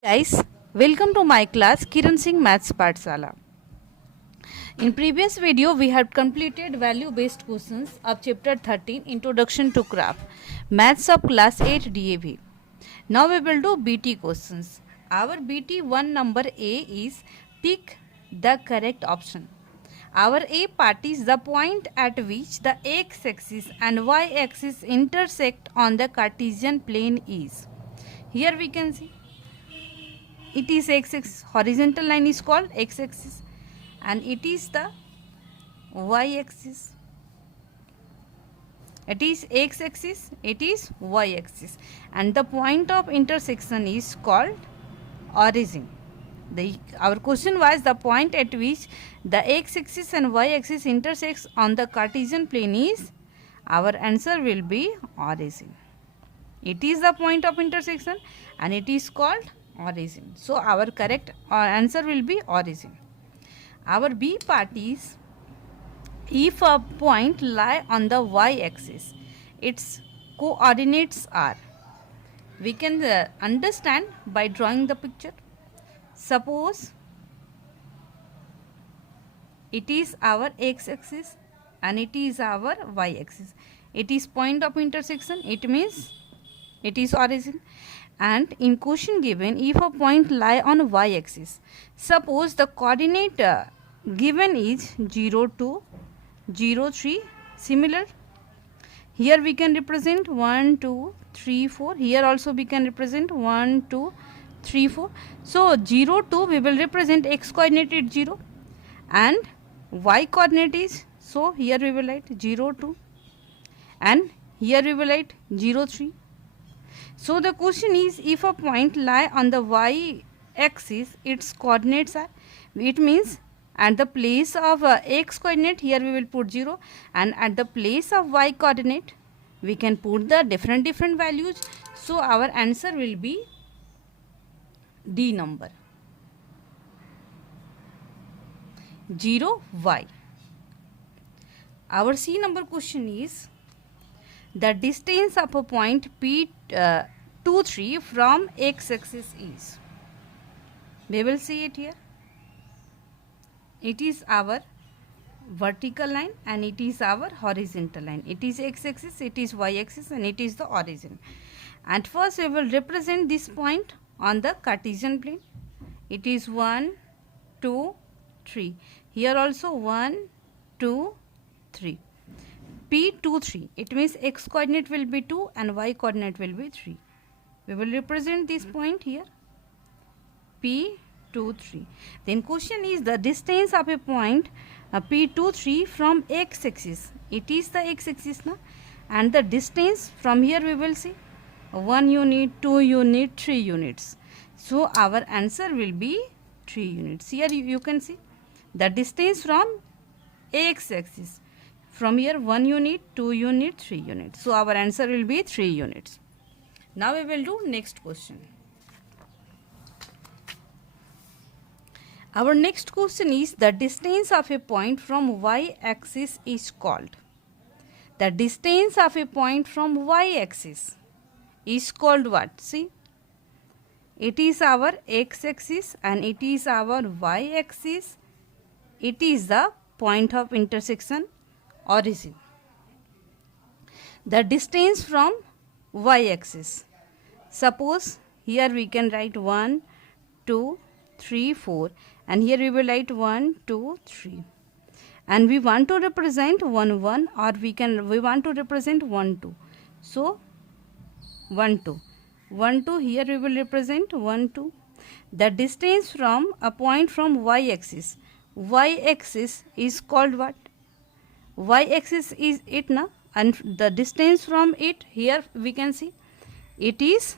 Guys, welcome to my class Kiran Singh Maths Pathsala. In previous video we had completed value based questions of chapter 13 Introduction to Graph Maths of class 8 DAV. Now we will do BT questions. Our BT 1 number A is pick the correct option. Our A part is the point at which the x axis and y axis intersect on the Cartesian plane is. Here we can see it is x-axis, horizontal line is called x-axis and it is the y-axis. It is x-axis, it is y-axis and the point of intersection is called origin. Our question was the point at which the x-axis and y-axis intersects on the Cartesian plane is. Our answer will be origin. It is the point of intersection and it is called origin. So our correct answer will be origin. Our B part is if a point lie on the y-axis, its coordinates are. We can understand by drawing the picture. Suppose it is our x-axis and it is our y-axis. It is point of intersection. It means it is origin. And in question given, if a point lie on y-axis, suppose the coordinate given is 0, 2, 0, 3, similar. Here we can represent 1, 2, 3, 4. Here also we can represent 1, 2, 3, 4. So 0, 2 we will represent x coordinate is 0 and y coordinate is, so here we will write 0, 2 and here we will write 0, 3. So the question is if a point lie on the y-axis, its coordinates are, it means at the place of x coordinate here we will put 0 and at the place of y coordinate we can put the different values. So our answer will be D number 0 y. Our C number question is the distance of a point P 2, 3 from x-axis is. We will see it here. It is our vertical line and it is our horizontal line. It is x-axis, it is y-axis and it is the origin. And first we will represent this point on the Cartesian plane. It is 1, 2, 3. Here also 1, 2, 3. P 2, 3. It means x coordinate will be 2 and y coordinate will be 3. We will represent this point here. P 2, 3. Then question is the distance of a point P 2, 3 from x axis. It is the x axis now. And the distance from here we will see 1 unit, 2 unit, 3 units. So our answer will be 3 units. Here you can see the distance from x axis. From here 1 unit, 2 unit, 3 units. So our answer will be 3 units. Now we will do next question. Our next question is the distance of a point from y-axis is called. The distance of a point from y-axis is called what? See, it is our x-axis and it is our y-axis. It is the point of intersection, origin. The distance from y-axis. Suppose here we can write 1, 2, 3, 4 and here we will write 1, 2, 3. And we want to represent 1, 1 or we want to represent 1, 2. So 1, 2. 1, 2 here we will represent 1, 2. The distance from a point from y-axis. Y-axis is called what? Y-axis is it now and the distance from it here we can see it is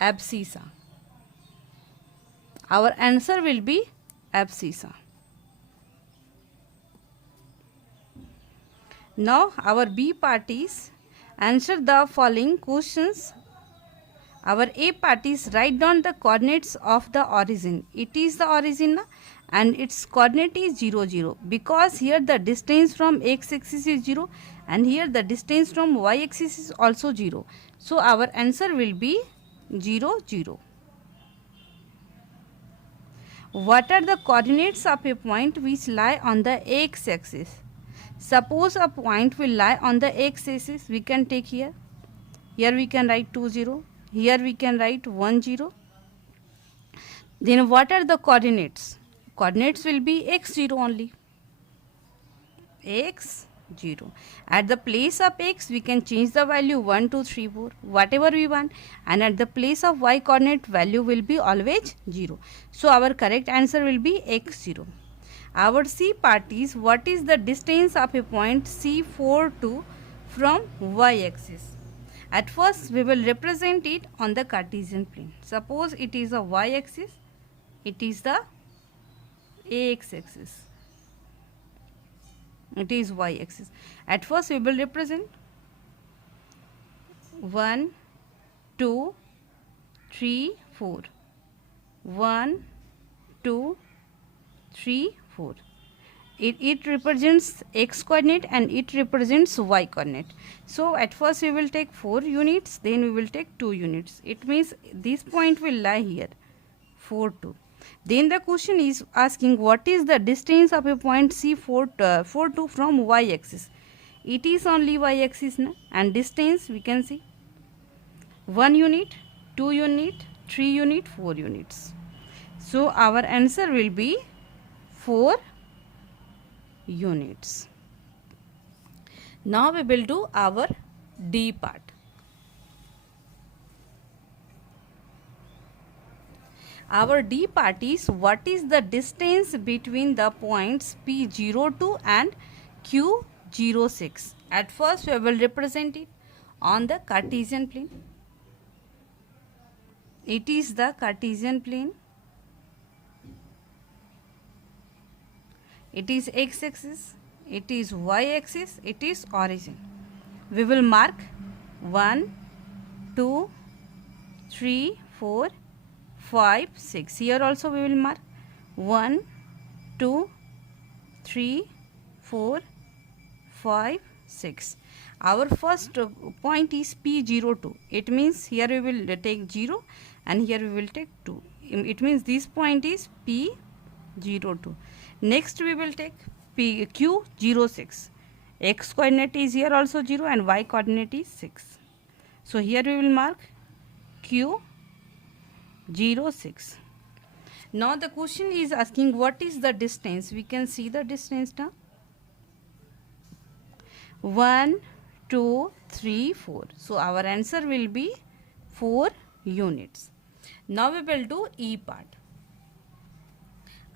abscissa. Our answer will be abscissa. Now our B part is answer the following questions. Our A part is write down the coordinates of the origin. It is the origin now and its coordinate is 0, 0 because here the distance from x-axis is 0 and here the distance from y-axis is also 0. So our answer will be 0, 0. What are the coordinates of a point which lie on the x-axis? Suppose a point will lie on the x-axis, we can take here. Here we can write 2, 0. Here we can write 1, 0. Then what are the coordinates? Coordinates will be x, 0 only. X, 0. At the place of x, we can change the value 1, 2, 3, 4, whatever we want. And at the place of y coordinate, value will be always 0. So our correct answer will be x, 0. Our C part is, what is the distance of a point C4 to from y-axis? At first, we will represent it on the Cartesian plane. Suppose it is a y-axis, it is the x-axis. It is y-axis. At first, we will represent 1, 2, 3, 4. 1, 2, 3, 4. It represents x coordinate and it represents y coordinate. So at first we will take 4 units, then we will take 2 units. It means this point will lie here, 4, 2. Then the question is asking, what is the distance of a point C4 4, 2 from y-axis? It is only y-axis, and distance we can see 1 unit, 2 unit, 3 unit, 4 units. So our answer will be 4 units. Now we will do our D part. Our D part is, what is the distance between the points P02 and Q06? At first we will represent it on the Cartesian plane. It is the Cartesian plane. It is x-axis, it is y-axis, it is origin. We will mark 1, 2, 3, 4, 5, 6. Here also we will mark 1, 2, 3, 4, 5, 6. Our first point is P02. It means here we will take 0 and here we will take 2. It means this point is P02. Next we will take Q06. X coordinate is here also 0 and y coordinate is 6. So here we will mark Q06. Now the question is asking, what is the distance? We can see the distance now. 1, 2, 3, 4. So our answer will be 4 units. Now we will do E part.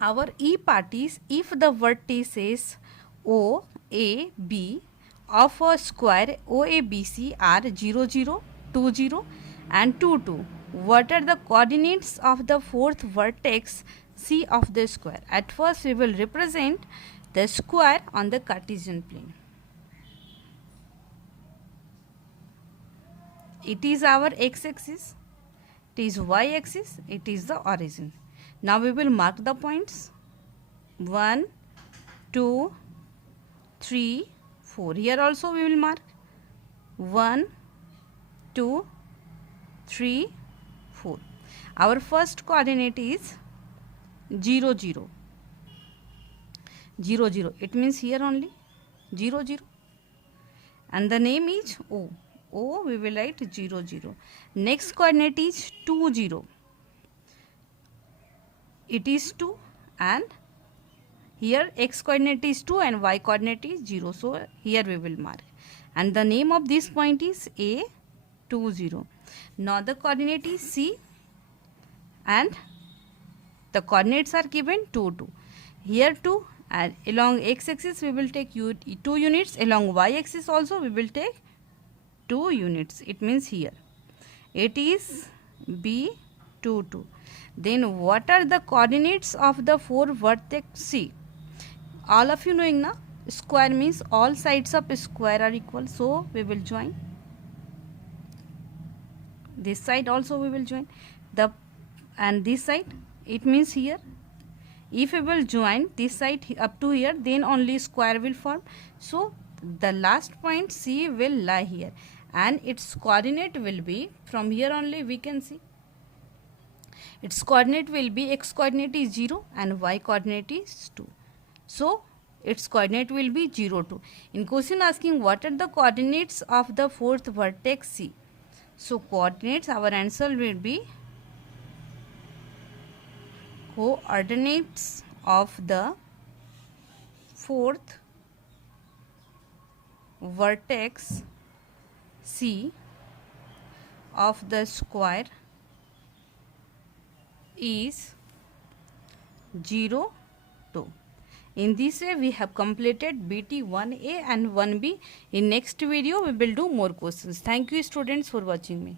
Our E part is, if the vertices O, A, B of a square OABC are 0, 0, 2, 0 and 2, 2, what are the coordinates of the fourth vertex C of the square? At first we will represent the square on the Cartesian plane. It is our x-axis, it is y-axis, it is the origin. Now we will mark the points 1, 2, 3, 4. Here also we will mark 1, 2, 3, 4. Our first coordinate is 0, 0. 0, 0. It means here only 0, 0. And the name is O. O we will write 0, 0. Next coordinate is 2, 0. It is 2 and here x coordinate is 2 and y coordinate is 0. So here we will mark. And the name of this point is A, 2, 0. Now the coordinate is C and the coordinates are given 2, 2. Here 2, and along x-axis we will take 2 units. Along y-axis also we will take 2 units. It means here it is B, 2, 2. Then what are the coordinates of the 4 vertex C? All of you knowing na, square means all sides of a square are equal. So we will join. This side also we will join. And this side, it means here. If we will join this side up to here, then only square will form. So the last point C will lie here. And its coordinate will be, from here only we can see, its coordinate will be x coordinate is 0 and y coordinate is 2. So its coordinate will be 0, 2. In question asking what are the coordinates of the fourth vertex C. So coordinates, our answer will be coordinates of the fourth vertex C of the square is 0, 2. In this way we have completed BT 1A and 1B. In next video we will do more questions. Thank you students for watching me.